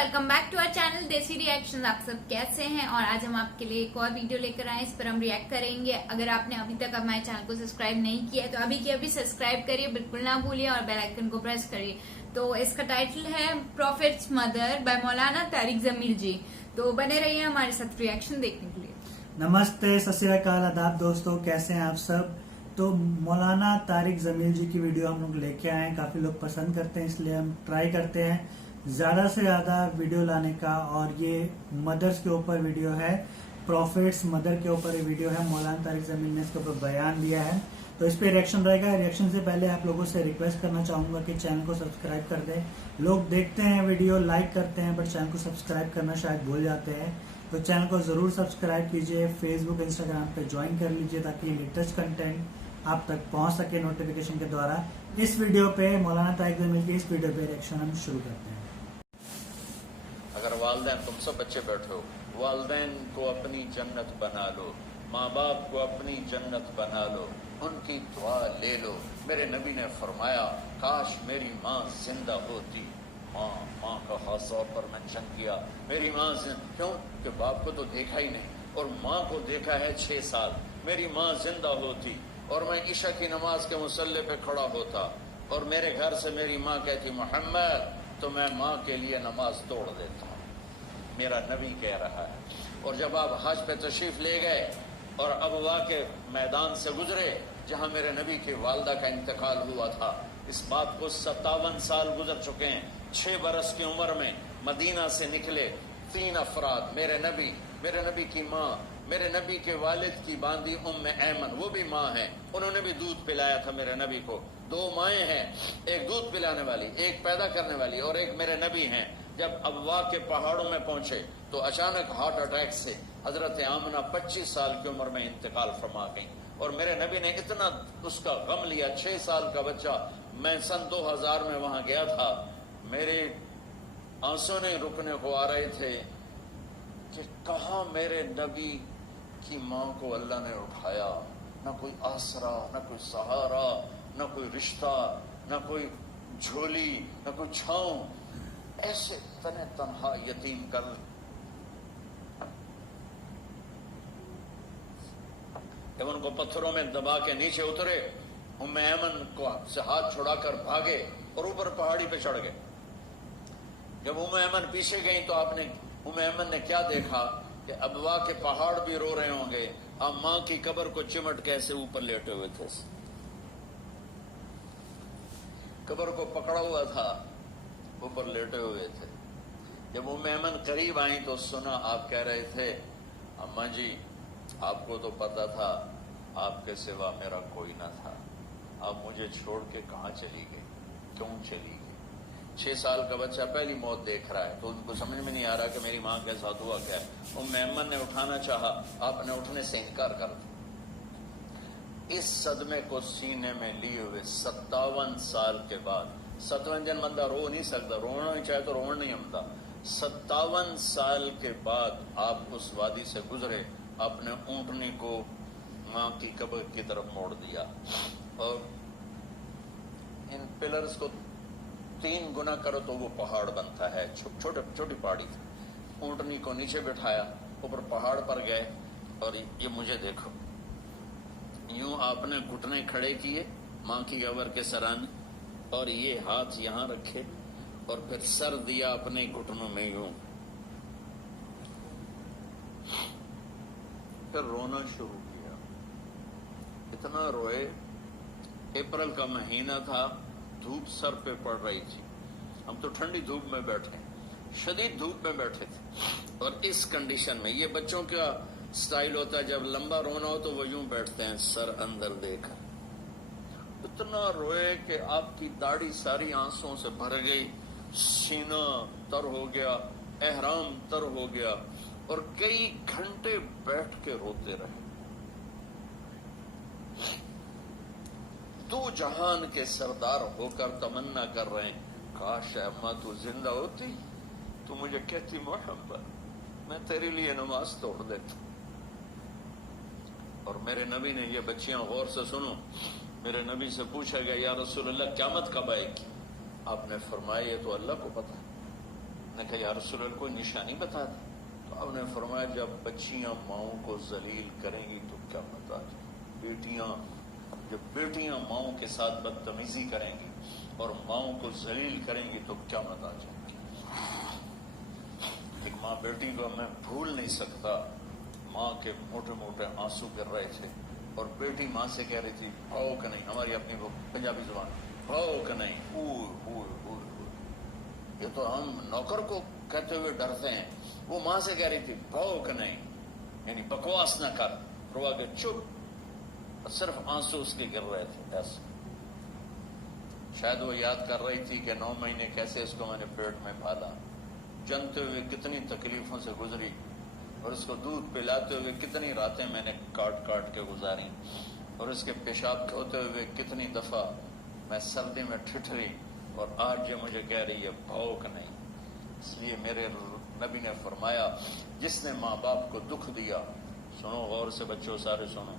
Welcome back to our channel Desi reaction. आप सब कैसे हैं? और आज हम आपके लिए एक और वीडियो लेकर आए, इस पर हम रिएक्ट करेंगे। अगर आपने अभी तक हमारे चैनल को सब्सक्राइब नहीं किया है तो अभी की अभी सब्सक्राइब करिए, बिल्कुल ना भूलिए, और बेल आइकन को प्रेस करिए। तो इसका टाइटल है प्रॉफिट्स मदर बाय मौलाना तारिक जमील जी। तो बने रहिए हमारे साथ रिएक्शन देखने के लिए। नमस्ते, सत श्री अकाल, आदाब दोस्तों, कैसे हैं आप सब। तो मौलाना तारिक जमील जी की वीडियो हम लोग लेके आए हैं। काफी लोग पसंद करते हैं, इसलिए हम ट्राई करते हैं ज्यादा से ज्यादा वीडियो लाने का। और ये मदर्स के ऊपर वीडियो है, प्रॉफिट्स मदर के ऊपर ये वीडियो है। मौलाना तारिक जमील ने इसके ऊपर बयान दिया है, तो इस पे रिएक्शन रहेगा। रिएक्शन से पहले आप लोगों से रिक्वेस्ट करना चाहूंगा कि चैनल को सब्सक्राइब कर दें। लोग देखते हैं वीडियो, लाइक करते हैं, बट चैनल को सब्सक्राइब करना शायद भूल जाते हैं। तो चैनल को जरूर सब्सक्राइब कीजिए, फेसबुक इंस्टाग्राम पे ज्वाइन कर लीजिए ताकि लेटेस्ट कंटेंट आप तक पहुंच सके नोटिफिकेशन के द्वारा। इस वीडियो पे मौलाना तारिक जमील की इस वीडियो पे रिएक्शन हम शुरू करते हैं। अगर वालदैन, तुम सब बच्चे बैठो, वालदैन को अपनी जन्नत बना लो, माँ बाप को अपनी जन्नत बना लो, उनकी दुआ ले लो। मेरे नबी ने फरमाया, काश मेरी माँ जिंदा होती। माँ का खास तौर पर मेंशन किया, मेरी माँ क्यों कि बाप को तो देखा ही नहीं और माँ को देखा है 6 साल। मेरी माँ जिंदा होती और मैं ईशा की नमाज के मुसल्ले पे खड़ा होता और मेरे घर से मेरी माँ कहती मोहम्मद, तो मैं माँ के लिए नमाज तोड़ देता हूँ। मेरा नबी कह रहा है। और जब आप हज पे तशरीफ ले गए और अबवा के मैदान से गुजरे जहाँ मेरे नबी की वालदा का इंतकाल हुआ था, इस बात को 57 साल गुजर चुके हैं। 6 बरस की उम्र में मदीना से निकले 3 अफराद, मेरे नबी की माँ, मेरे नबी के वालिद की बांदी उम्मे ऐमन, वो भी माँ है, उन्होंने भी दूध पिलाया था मेरे नबी को। 2 माएँ हैं, एक दूध पिलाने वाली, एक पैदा करने वाली, और एक मेरे नबी हैं। जब अबवा के पहाड़ों में पहुंचे तो अचानक हार्ट अटैक से हजरत आमना 25 साल की उम्र में इंतकाल फरमा गई और मेरे नबी ने इतना उसका गम लिया। 6 साल का बच्चा, मैं सन 2000 में वहां गया था, मेरे आंसू नहीं रुकने को आ रहे थे कि कहाँ मेरे नबी की माँ को अल्लाह ने उठाया। न कोई आसरा, न कोई सहारा, न कोई रिश्ता, न कोई झोली, न कोई छांव, ऐसे तने तन्हा यतीम कर। जब उनको पत्थरों में दबा के नीचे उतरे, उम्मे ऐमन को से हाथ छुड़ाकर भागे और ऊपर पहाड़ी पे चढ़ गए। जब उम्मे ऐमन पीछे गई तो उम्मे ऐमन ने क्या देखा कि अबवा के पहाड़ भी रो रहे होंगे, आप माँ की कब्र को चिमट के ऐसे ऊपर लेटे हुए थे, कब्र को पकड़ा हुआ था, ऊपर लेटे हुए थे। जब उम्मे ऐमन करीब आई तो सुना आप कह रहे थे, अम्मा जी आपको तो पता था आपके सिवा मेरा कोई ना था, आप मुझे छोड़ के कहाँ चली गई, क्यों चली गई। 6 साल का बच्चा पहली मौत देख रहा है तो उनको समझ में नहीं आ रहा कि मेरी माँ के साथ हुआ क्या है। उम्मे ऐमन ने उठाना चाहा, आपने उठने से इनकार कर दिया। इस सदमे को सीने में लिए हुए 57 साल के बाद, 57 दिन बंदा रो नहीं सकता, रोना ही चाहे तो रोना नहीं हमदा। 57 साल के बाद आप उस वादी से गुजरे, अपने ऊंटनी को माँ की कब्र की तरफ मोड़ दिया और इन पिलर्स को 3 गुना करो तो वो पहाड़ बनता है। छोटी पहाड़ी थी। ऊंटनी को नीचे बिठाया, ऊपर पहाड़ पर गए और ये मुझे देखो, यूं आपने घुटने खड़े किए माँ की कब्र के सराने और ये हाथ यहां रखे और फिर सर दिया अपने घुटनों में यूं, फिर रोना शुरू किया। इतना रोए, अप्रैल का महीना था, धूप सर पे पड़ रही थी, हम तो ठंडी धूप में बैठे, शदीद धूप में बैठे थे। और इस कंडीशन में ये बच्चों का स्टाइल होता है, जब लंबा रोना हो तो वो यूं बैठते हैं सर अंदर देकर। इतना रोए कि आपकी दाढ़ी सारी आंसुओं से भर गई, सीना तर हो गया, एहराम तर हो गया और कई घंटे बैठ के रोते रहे। 2 जहान के सरदार होकर तमन्ना कर रहे हैं, काश अम्मा तू जिंदा होती, तू मुझे कहती मोहम्मद, मैं तेरे लिए नमाज तोड़ देता। और मेरे नबी ने, ये बच्चियां गौर से सुनो, मेरे नबी से पूछा गया या रसूल अल्लाह क़यामत कब आएगी? आपने फरमाया ये तो अल्लाह को पता है, ने कहा या रसूल अल्लाह कोई निशानी बता दे। तो आपने फरमाया जब बच्चियां माओं को जलील करेंगी तो क्या बता दे, जब बेटियां माओं के साथ बदतमीजी करेंगी और माओं को जलील करेंगी तो क्या बता जाएंगी। एक माँ बेटी को मैं भूल नहीं सकता, माँ के मोटे मोटे आंसू गिर रहे थे और बेटी माँ से कह रही थी भाव का नहीं, हमारी अपनी वो पंजाबी जुबान भाव का नहीं, ये तो हम नौकर को कहते हुए डरते हैं, वो माँ से कह रही थी भाव का नहीं, यानी बकवास न कर, रुआ के चुप, और सिर्फ आंसू उसके गिर रहे थे ऐसे। शायद वो याद कर रही थी कि 9 महीने कैसे इसको मैंने पेट में पाला, जनते हुए कितनी तकलीफों से गुजरी और इसको दूध पिलाते हुए कितनी रातें मैंने काट काट के गुजारी और इसके पेशाब धोते हुए कितनी दफा मैं सर्दी में ठिठरी, और आज ये मुझे कह रही है भौंक नहीं। इसलिए मेरे नबी ने फरमाया जिसने माँ बाप को दुख दिया, सुनो गौर से बच्चों सारे सुनो,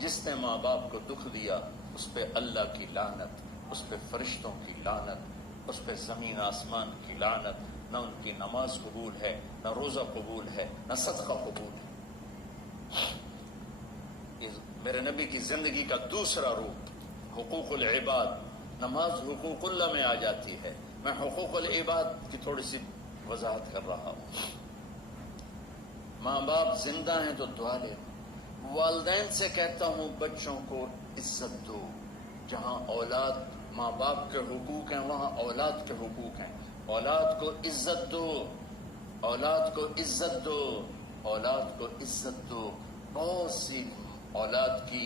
जिसने माँ बाप को दुख दिया उस पे अल्लाह की लानत, उस पे फरिश्तों की लानत, उस पे जमीन आसमान की लानत, न उनकी नमाज कबूल है, न रोजा कबूल है, न सदका कबूल है। मेरे नबी की जिंदगी का दूसरा रूप हुकूकुल इबाद, नमाज हुकूकुल्लाह में आ जाती है। मैं हुकूकुल इबाद की थोड़ी सी वजाहत कर रहा हूँ। माँ बाप जिंदा हैं तो दुआ ले, वालिदैन से कहता हूँ बच्चों को इज्जत दो। जहाँ औलाद माँ बाप के हुकूक हैं वहाँ औलाद के हुकूक हैं। औलाद को इज्जत दो, औलाद को इज्जत दो, औलाद को इज्जत दो। बहुत सी औलाद की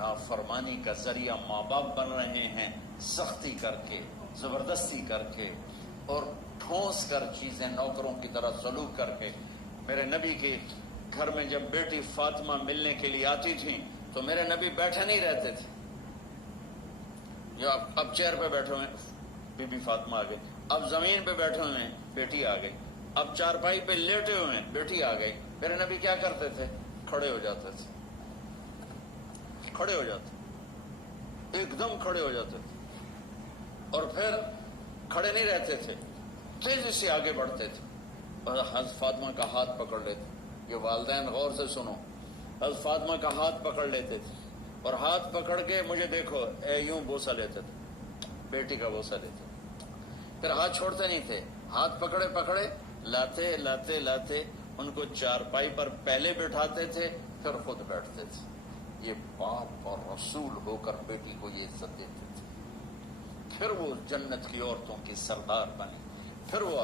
नाफरमानी का जरिया माँ बाप बन रहे हैं, सख्ती करके, जबरदस्ती करके और ठोस कर चीजें नौकरों की तरह सलूक करके। मेरे नबी के घर में जब बेटी फातिमा मिलने के लिए आती थी तो मेरे नबी बैठे नहीं रहते थे, या अब चेयर पे बैठे हुए बीबी फातिमा आ गई, अब जमीन पे बैठे हुए हैं बेटी आ गई, अब चारपाई पे लेटे हुए हैं बेटी आ गई। मेरे नबी क्या करते थे, खड़े हो जाते थे, खड़े हो जाते, एकदम खड़े हो जाते थे और फिर खड़े नहीं रहते थे, तेजी से आगे बढ़ते थे और हज़रत फातिमा का हाथ पकड़ लेते। ये वालिदैन गौर से सुनो, हज़रत फातिमा का हाथ पकड़ लेते थे और हाथ पकड़ के मुझे देखो यूं बोसा लेते थे, बेटी का बोसा लेते, फिर हाथ छोड़ते नहीं थे, हाथ पकड़े पकड़े लाते लाते लाते उनको चारपाई पर पहले बैठाते थे फिर खुद बैठते थे। ये बाप और रसूल होकर बेटी को ये इज्जत देते थे। फिर वो जन्नत की औरतों की सरदार बनी, फिर वो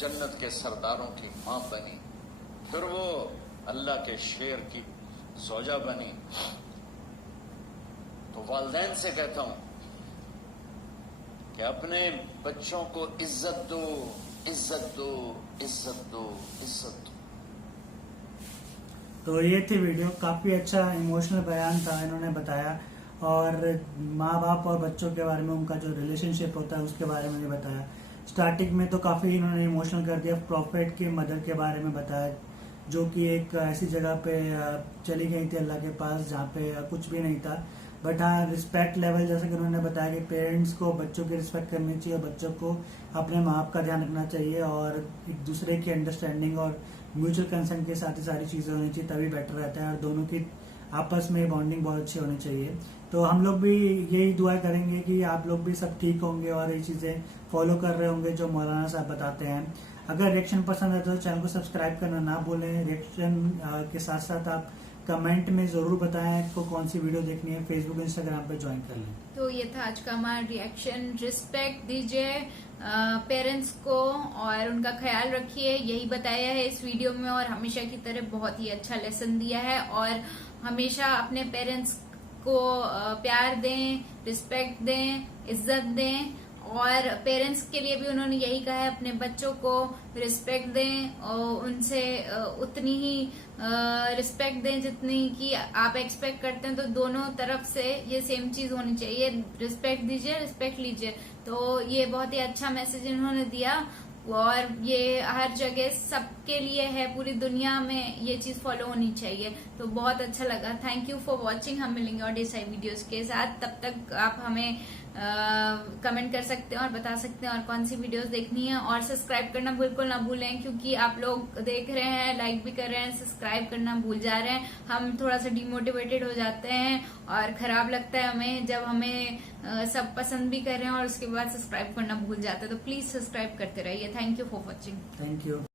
जन्नत के सरदारों की मां बनी, फिर वो अल्लाह के शेर की ज़ौजा बनी। तो वालिदैन से कहता हूं कि अपने बच्चों को इज्जत दो, इज्जत दो, इज्जत दो, इज्जत दो। तो ये थी वीडियो, काफी अच्छा इमोशनल बयान था इन्होंने बताया, और माँ बाप और बच्चों के बारे में उनका जो रिलेशनशिप होता है उसके बारे में बताया। स्टार्टिंग में तो काफी इन्होंने इमोशनल कर दिया, प्रॉफिट की मदर के बारे में बताया जो कि एक ऐसी जगह पे चली गई थी अल्लाह के पास जहाँ पे कुछ भी नहीं था। बट हाँ, रिस्पेक्ट लेवल जैसे कि उन्होंने बताया कि पेरेंट्स को बच्चों की रिस्पेक्ट करनी चाहिए, बच्चों को अपने माँ बाप का ध्यान रखना चाहिए और एक दूसरे की अंडरस्टैंडिंग और म्यूचुअल कंसर्न के साथ ही सारी चीजें होनी चाहिए, तभी बेटर रहता है और दोनों की आपस में बॉन्डिंग बहुत अच्छी होनी चाहिए। तो हम लोग भी यही दुआ करेंगे कि आप लोग भी सब ठीक होंगे और ये चीजें फॉलो कर रहे होंगे जो मौलाना साहब बताते हैं। अगर रिएक्शन पसंद है तो चैनल को सब्सक्राइब करना ना भूलें। रिएक्शन के साथ साथ आप कमेंट में जरूर बताएं आपको कौन सी वीडियो देखनी है, फेसबुक इंस्टाग्राम पे ज्वाइन कर लें। तो ये था आज का हमारा रिएक्शन। रिस्पेक्ट दीजिए पेरेंट्स को और उनका ख्याल रखिए, यही बताया है इस वीडियो में और हमेशा की तरह बहुत ही अच्छा लेसन दिया है। और हमेशा अपने पेरेंट्स को प्यार दें, रिस्पेक्ट दें, इज्जत दें और पेरेंट्स के लिए भी उन्होंने यही कहा है अपने बच्चों को रिस्पेक्ट दें और उनसे उतनी ही रिस्पेक्ट दें जितनी कि आप एक्सपेक्ट करते हैं। तो दोनों तरफ से ये सेम चीज होनी चाहिए, रिस्पेक्ट दीजिए, रिस्पेक्ट लीजिए। तो ये बहुत ही अच्छा मैसेज इन्होंने दिया और ये हर जगह सबके लिए है, पूरी दुनिया में ये चीज फॉलो होनी चाहिए। तो बहुत अच्छा लगा, थैंक यू फॉर वॉचिंग। हम मिलेंगे और ढेर सारी वीडियोस के साथ, तब तक आप हमें कमेंट कर सकते हैं और बता सकते हैं और कौन सी वीडियोस देखनी है। और सब्सक्राइब करना बिल्कुल ना भूलें, क्योंकि आप लोग देख रहे हैं, लाइक भी कर रहे हैं, सब्सक्राइब करना भूल जा रहे हैं। हम थोड़ा सा डिमोटिवेटेड हो जाते हैं और खराब लगता है हमें जब हमें सब पसंद भी कर रहे हैं और उसके बाद सब्सक्राइब करना भूल जाते हैं। तो प्लीज सब्सक्राइब करते रहिए। Thank you for watching. Thank you.